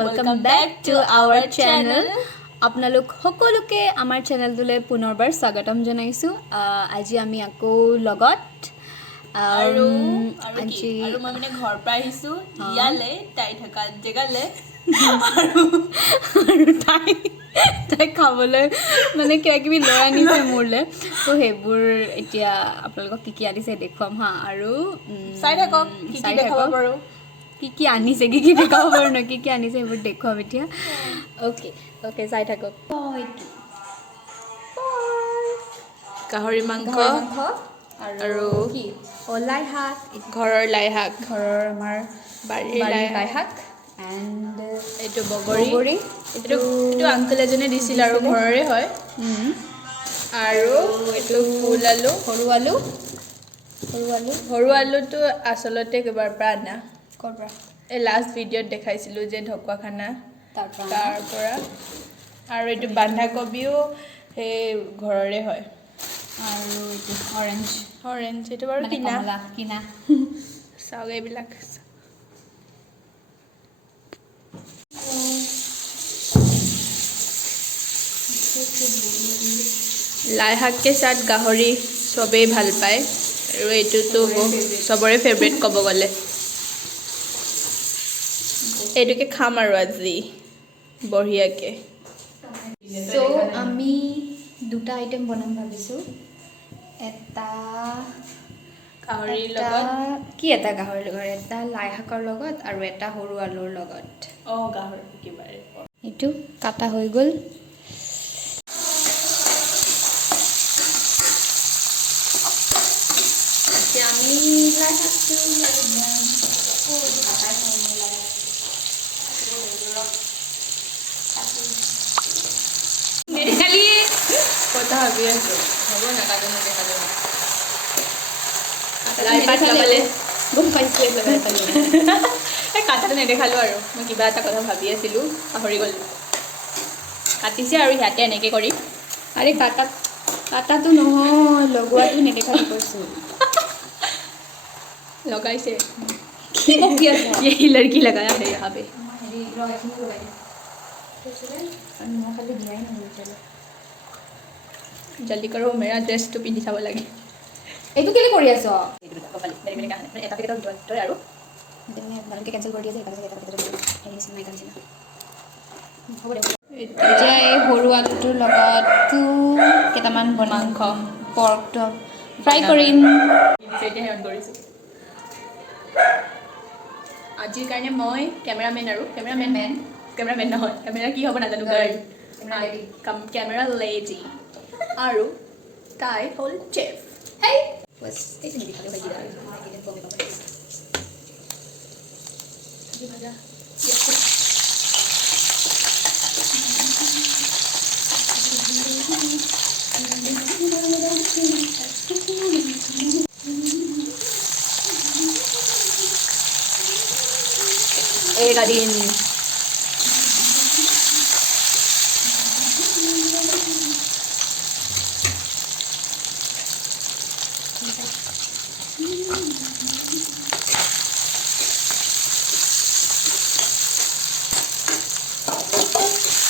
welcome back to our channel. আপোনালোক সকলোকে আমাৰ চেনেলটোলৈ পুনৰবাৰ স্বাগতম জনাইছো আজি আমি আকৌ লগত আৰু মই মানে ঘৰ পৰা আহিছো ইয়ালে তাই থকা জেগালে আৰু তাই খাবলৈ মানে কিবা কিবি লৈ আনিছে মোৰলে তো সেইবোৰ এতিয়া আপোনালোকক কি আনিছে দেখুৱাম হা আৰু চাই থাকক কি দেখাব পাৰো কি আনিছে কি দেখাব পাৰো ন কি আনিছে সেইবোৰ দেখুৱাম এতিয়া ওকে চাই থাকক গাহৰি মাংস আৰু কি লাই শাক ঘৰৰ লাই শাক ঘৰৰ আমাৰ বাৰীৰ লাই শাক এণ্ড এইটো বগৰী এইটো আংকল এজনে দিছিল আৰু ঘৰৰে হয় আৰু এইটো ফুল আলু সৰু আলুটো আচলতে কেবাৰ পৰা আনা ক'ৰ পৰা এই লাষ্ট ভিডিঅ'ত দেখাইছিলোঁ যে ঢকুৱাখানা তাৰ পৰা আৰু এইটো বন্ধাকবিও সেই ঘৰৰে হয় আৰু এইটো অৰেঞ্জ এইটো বাৰু কিনা চাওক এইবিলাক লাই শাককে চাত গাহৰি চবেই ভাল পায় আৰু এইটোতো চবৰে ফেভৰেট ক'ব গ'লে এইটোকে খাম আৰু আজি বঢ়িয়াকৈ চ' আমি দুটা আইটেম বনাম ভাবিছোঁ এটা গাহৰিৰ লগত এটা গাহৰিৰ লগত এটা লাই শাকৰ লগত আৰু এটা সৰু আলুৰ লগত গাহৰি কিবা এইটো কাটা হৈ গ'ল এতিয়া আমি লাই শাকটো কথা ভাবি আছোঁ হ'ব নাকাটো নেদেখালে গম পাইছোঁ এই কাটাটো নেদেখালোঁ আৰু মই কিবা এটা কথা ভাবি আছিলোঁ পাহৰি গ'লোঁ কাটিছে আৰু সিহঁতে এনেকৈ কৰি আৰে কাটাটো নহয় লগোৱাটো নেদেখাটো কৈছোঁ লগাইছে কি বকি আছে यही लड़की लगाया है यहाँ पे जल्दी करो मेरा ड्रेस तो पिंधि चाब लगे এইটো কেলে কৰি আছ আৰু ভালকৈ কেঞ্চেল কৰি দিয়ে এতিয়া এই সৰু আলুটোৰ লগতো কেইটামান মাংস পৰ্কটো ফ্ৰাই কৰিম এতিয়াহে অন কৰিছোঁ আজিৰ কাৰণে মই কেমেৰামেন নহয় কেমেৰা কি হ'ব নাজানো কেমেৰা লেডি আৰু তাই হ'ল চেফ एक दिन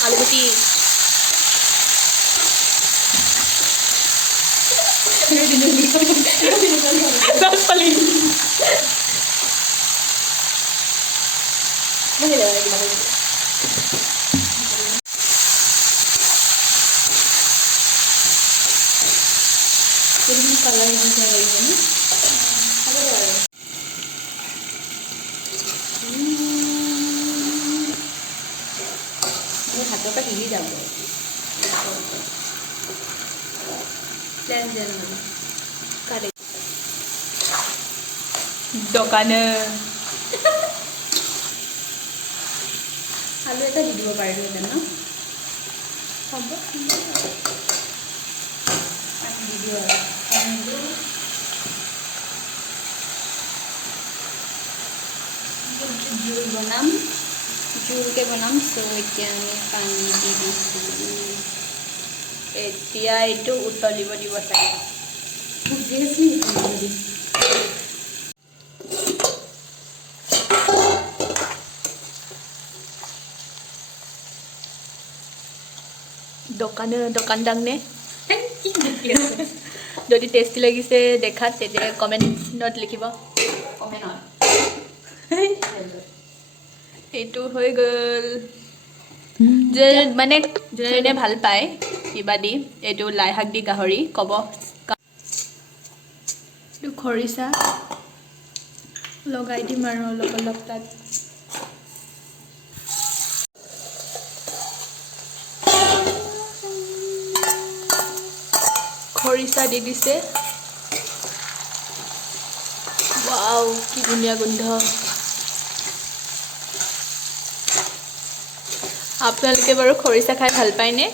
आलू गुटी কালাৰ নিচিনা লাগিছে মোৰ হাতৰ পৰা হিলি যাব দোকানে আলু এটা দি দিব পাৰিলোহেঁতেন ন হ'ব দি দিওঁ আৰু জোলকৈ বনাম চ' এতিয়া আমি পানী দি দিছোঁ এতিয়া এইটো উতলিব দিব চাগে দোকানদাং নে যদি টেষ্টি লাগিছে দেখাত তেতিয়া কমেণ্টত লিখিব এইটো হৈ গ'ল মানে যোনে ভাল পায় কিবা দি এইটো লাই শাক দি গাহৰি ক'ব এইটো খৰিচা লগাই দিম আৰু অলপ অলপ তাত খৰিচা দি দিছে ৱাও কি ধুনীয়া গোন্ধ আপোনালোকে বাৰু খৰিচা খাই ভাল পায়নে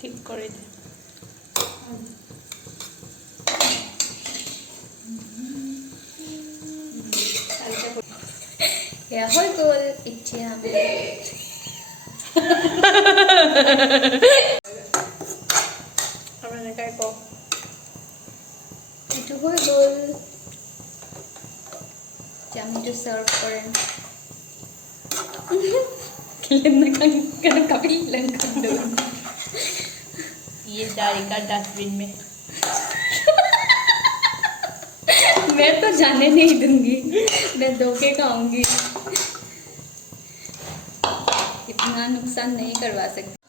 ঠিক কৰি দে এয়া হৈ গ'ল এতিয়া আমি আৰু এনেকৈ কওঁ এইটো হৈ গ'ল এতিয়া আমি এইটো চাৰ্ভ কৰিম ये जाएगा डस्टबिन में मैं तो जाने नहीं दूंगी मैं धो के खाऊंगी इतना नुकसान नहीं करवा सकती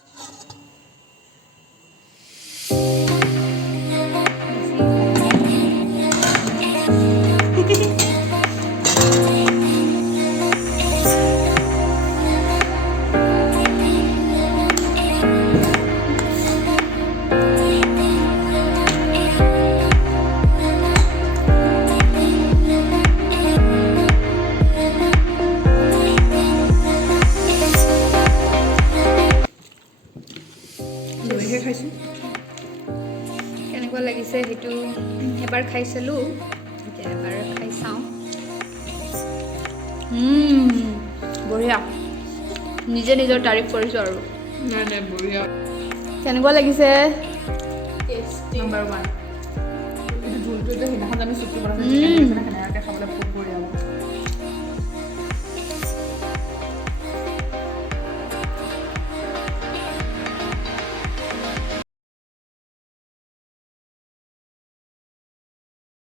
দৈহে খাইছোঁ কেনেকুৱা লাগিছে সেইটো এবাৰ খাই চালোঁ এতিয়া এবাৰ খাই চাওঁ বঢ়িয়া নিজে নিজৰ তাৰিফ কৰিছোঁ আৰু নাই নাই বঢ়িয়া কেনেকুৱা লাগিছে নাম্বাৰ 1 এইটো জোলটো যে সেইদিনাখন আমি চুটি বনাইছোঁ